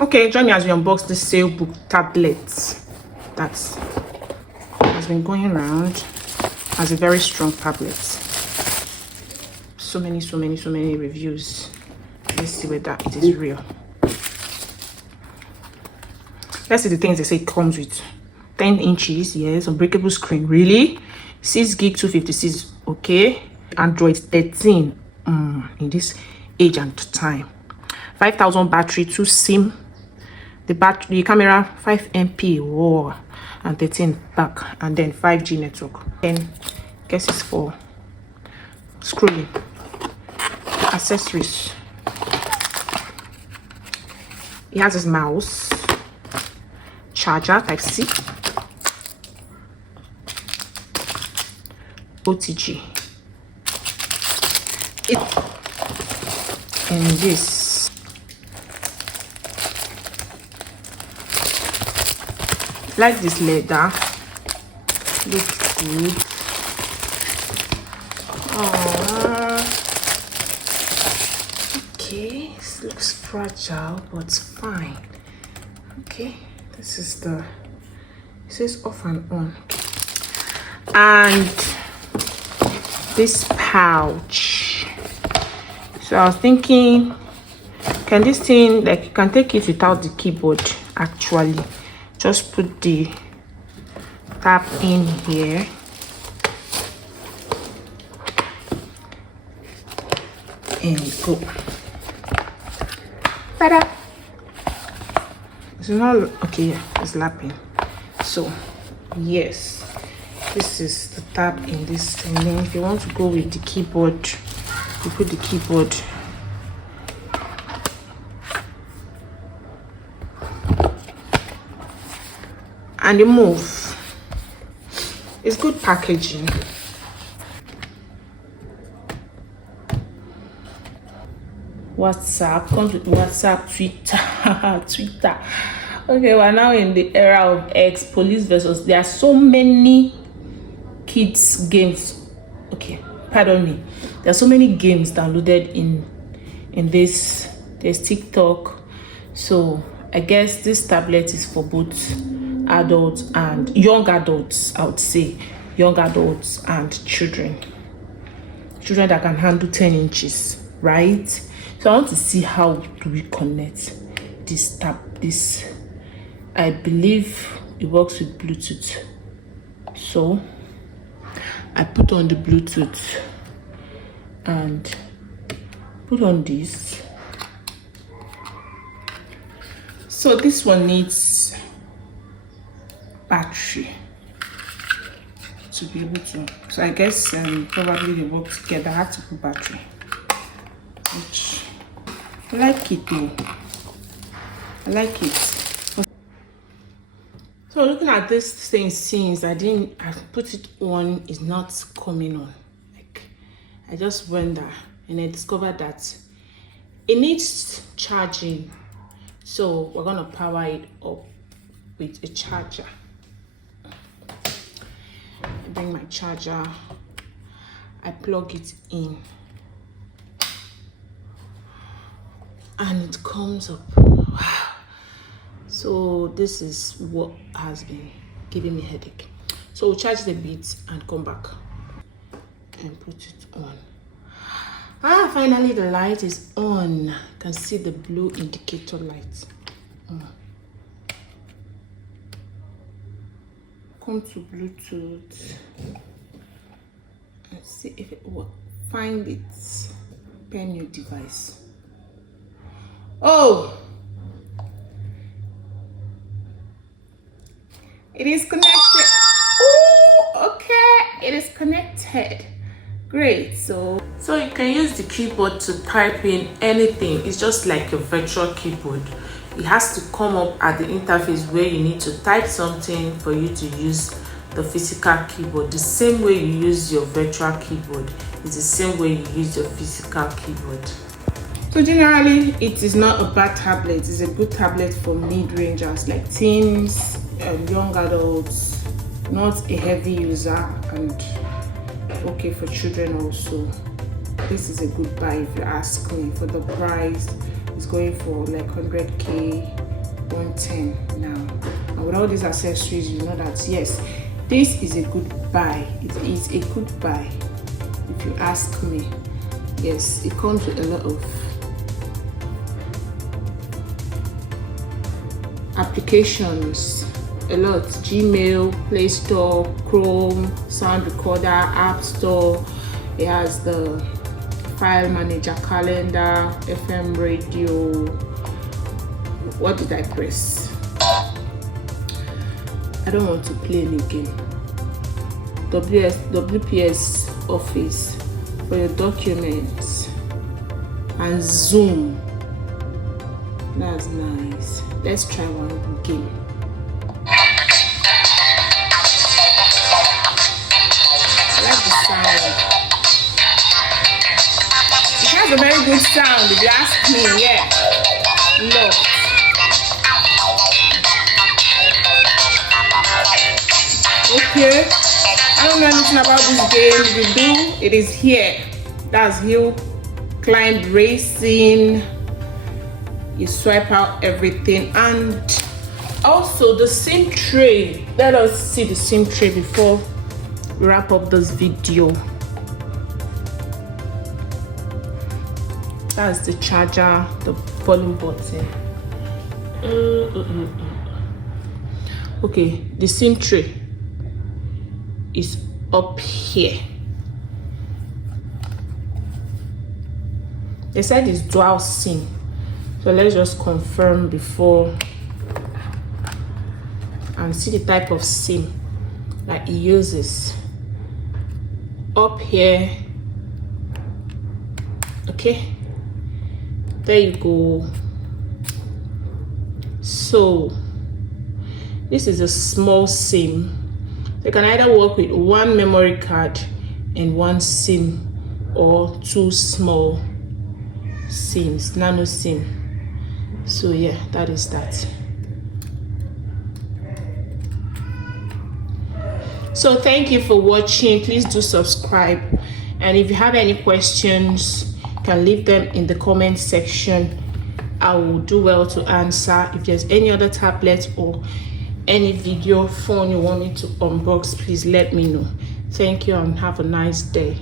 Okay, join me as we unbox this Sail Book tablet that has been going around as a very strong tablet. So many reviews. Let's see whether it is real. Let's see the things they say it comes with. 10 inches, yes. Unbreakable screen, really? 6 gig 256, okay. Android 13 in this age and time. 5,000 battery, 2 SIM. The camera 5 MP, whoa, and 13 back, and then 5G network. Then guess it's for scrolling. Accessories. It has his mouse, charger type C, OTG, and this like this leather, looks good. Okay, this looks fragile but fine. Okay, this is the, it says off and on, and this pouch. So I was thinking, can this thing, like, you can take it without the keyboard actually. Just put the tab in here and go. Ta-da! It's not okay. Yeah, it's lapping. So yes, this is the tab in this, and then if you want to go with the keyboard, you put the keyboard. And you move. It's good packaging. WhatsApp comes with WhatsApp, Twitter. Okay, we're now in the era of X, police versus. There are so many kids games. Okay, pardon me. There are so many games downloaded in this. There's TikTok. So I guess this tablet is for both adults and young adults. I would say young adults and children that can handle 10 inches, right? So I want to see how do we connect this tab. This, I believe it works with Bluetooth. So I put on the Bluetooth and put on this. So this one needs battery to be able to, so I guess probably they work together. I have to put battery, which I like it though. I like it. So looking at this thing, since I put it on, is not coming on. Like, I just went there and I discovered that it needs charging. So we're gonna power it up with a charger. I bring my charger, I plug it in, and it comes up. Wow. So this is what has been giving me headache. So we'll charge the bit and come back and put it on. Finally the light is on. You can see the blue indicator light. Come to Bluetooth and see if it will find it. Pair new device. Oh, it is connected. Oh, okay, it is connected. Great. So you can use the keyboard to type in anything. It's just like a virtual keyboard. It has to come up at the interface where you need to type something for you to use the physical keyboard. The same way you use your virtual keyboard is the same way you use your physical keyboard. So generally, it is not a bad tablet. It's a good tablet for mid-rangers like teens and young adults. Not a heavy user, and okay for children also. This is a good buy if you ask me. For the price, it's going for like 100k. 110 now. And with all these accessories, you know that yes, this is a good buy. It is a good buy if you ask me. Yes, it comes with a lot of applications, a lot: Gmail, Play Store, Chrome, sound recorder, App Store. It has the file manager, calendar, FM radio. What did I press? I don't want to play any game. WPS Office for your documents, and Zoom. That's nice. Let's try one game. I like the sound. It has a very good sound if you ask me. Yeah. Look. Okay. I don't know anything about this game. If you do, it is here. That's hill climb racing. You swipe out everything, and also the SIM tray. Let us see the SIM tray before we wrap up this video. That's the charger, the volume button. Okay, the SIM tray is up here. They said it's dual SIM, so let's just confirm before and see the type of SIM that it uses. Up here. Okay, there you go. So this is a small SIM. They can either work with one memory card and one SIM, or two small SIMs, nano SIM. So yeah, that is that. So thank you for watching. Please do subscribe, and if you have any questions, you can leave them in the comment section. I will do well to answer. If there's any other tablet or any video phone you want me to unbox, please let me know. Thank you and have a nice day.